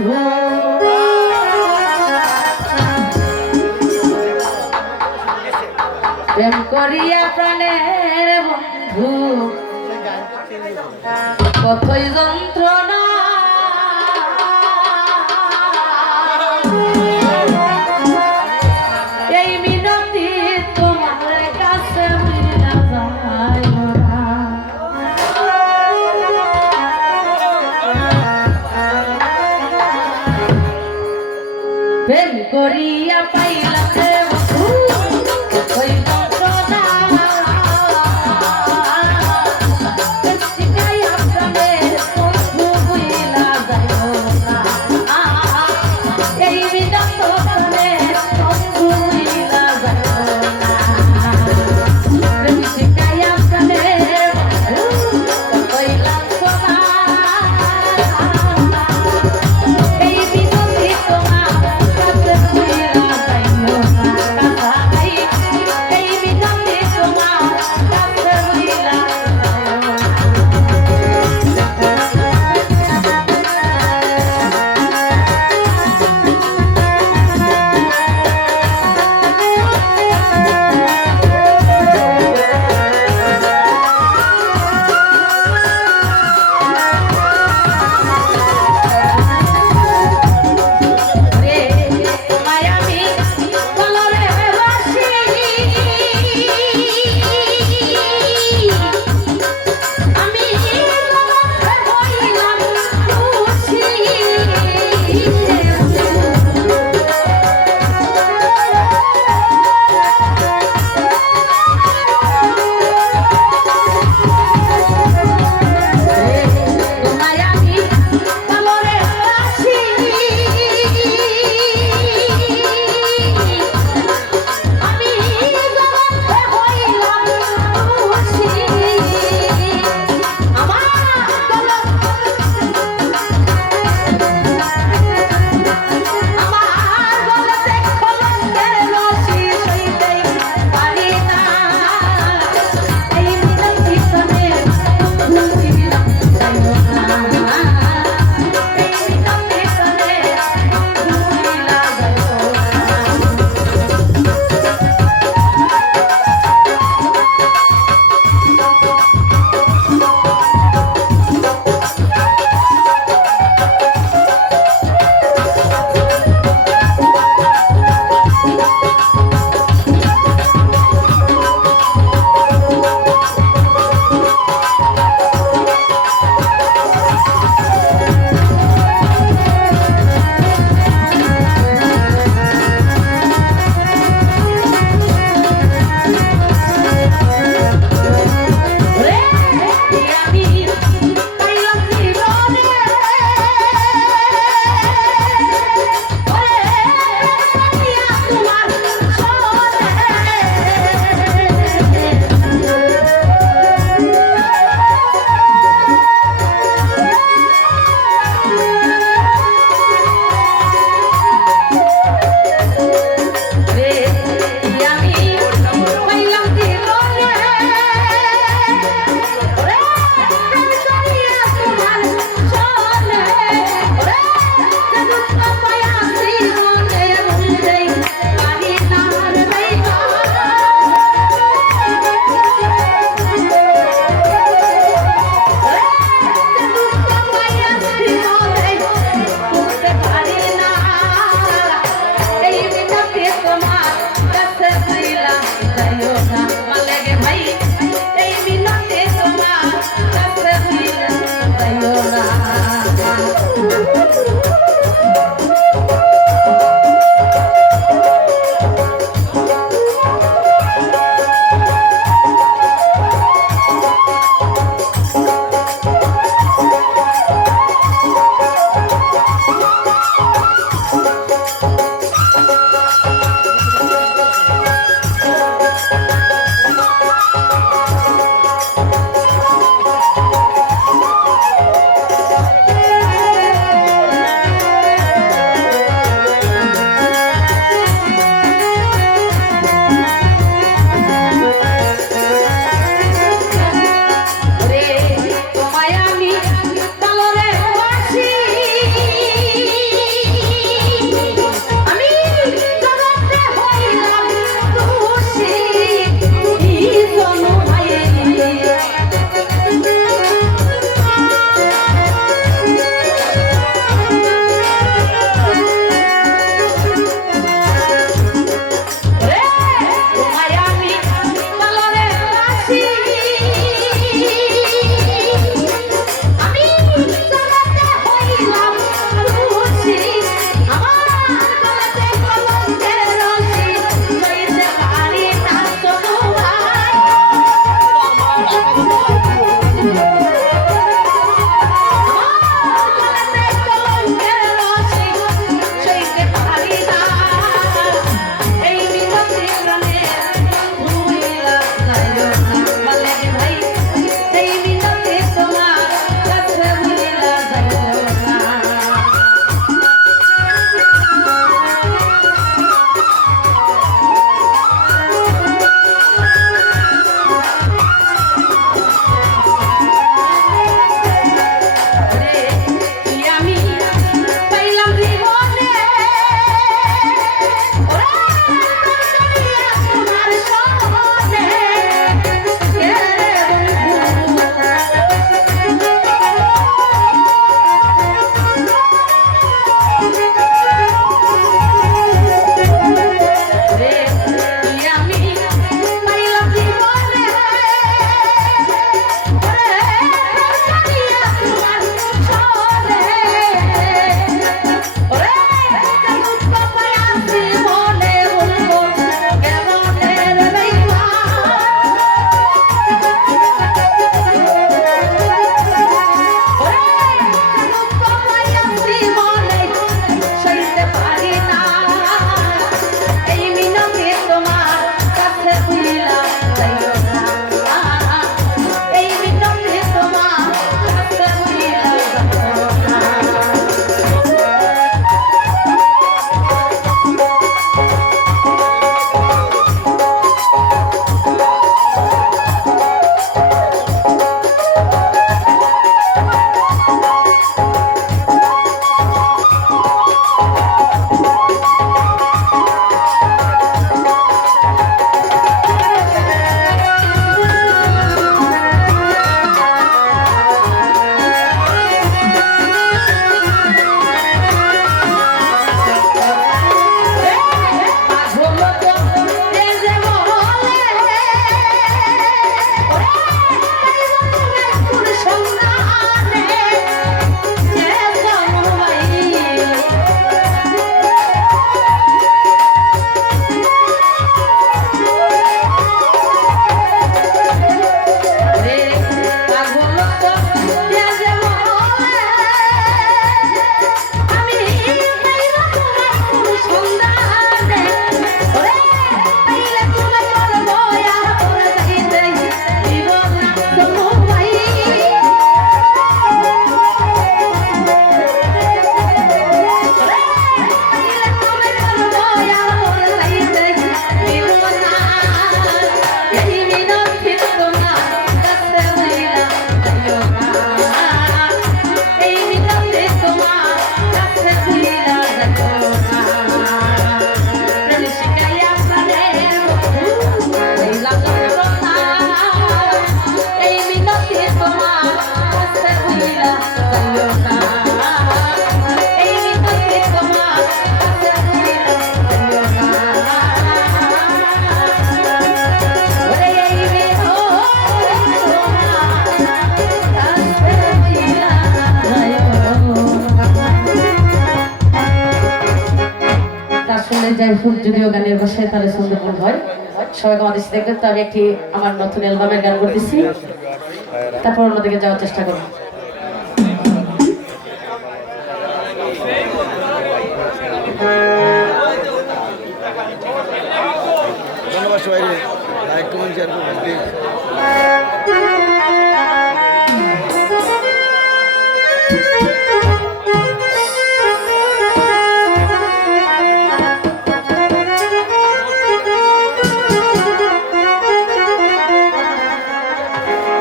বন্ধু প্রেম করিয়া প্রাণের বন্ধু কতই যন্ত্রণা এই মিনতি তোমার কাছে মিলা যায় না প্রেম করিয়া পাইলাম রে বন্ধু কই যন্ত্রণা শিখাইয়া প্রাণের বন্ধু বুইলা যাইও না এই বিদন্ত প্রাণের বন্ধু বুইলা যাইও না প্রেম শিখাইয়া প্রাণের বন্ধু কইলা সোনা এই বিনতি তোমার কাছে বুইলা যাইও না কাছাই এই বিনতি তোমার কাছে বুইলা রে তোমায় আমি বলরে বাসি আমি তোমাকে হইলাম খুশি তোমায় আমি বলরে বাসি আমি তোমাকে হইলাম খুশি আমার গলাতে কলঙ্কের রশি সইতেই পারি না এই মিনতি কানে ভুলিলাম যাইও না এই মিনতি কানে ভুলিলা যাইও না রে আমি পাইলাম জীবনে ওরে পাইয়া তোমার রে আমি পাইলাম জীবনে ওরে প্রেম করিয়া তোমার সনে ওরে দুঃখ পায়া জীবনে ভুলতেই পারি না রে ভাইবা ওরে দুঃখ পায়া জীবনে ভুলতে পারি না এই মিনতি তোমার কাছে বুইলা যাইও না মালেগে ভাই এই মিনতি তোমার কাছে বুইলা যাইও না খুব যদিও গানের ভাষায় তাহলে সুন্দরবন হয়। সবাই আমাদের সাথে দেখবেন। তো আমি একটি আমার নতুন অ্যালবামের গান করতেছি, তারপর অন্যদিকে যাওয়ার চেষ্টা করবো। ধন্যবাদ সবাই, লাইক কমেন্ট শেয়ার করবেন।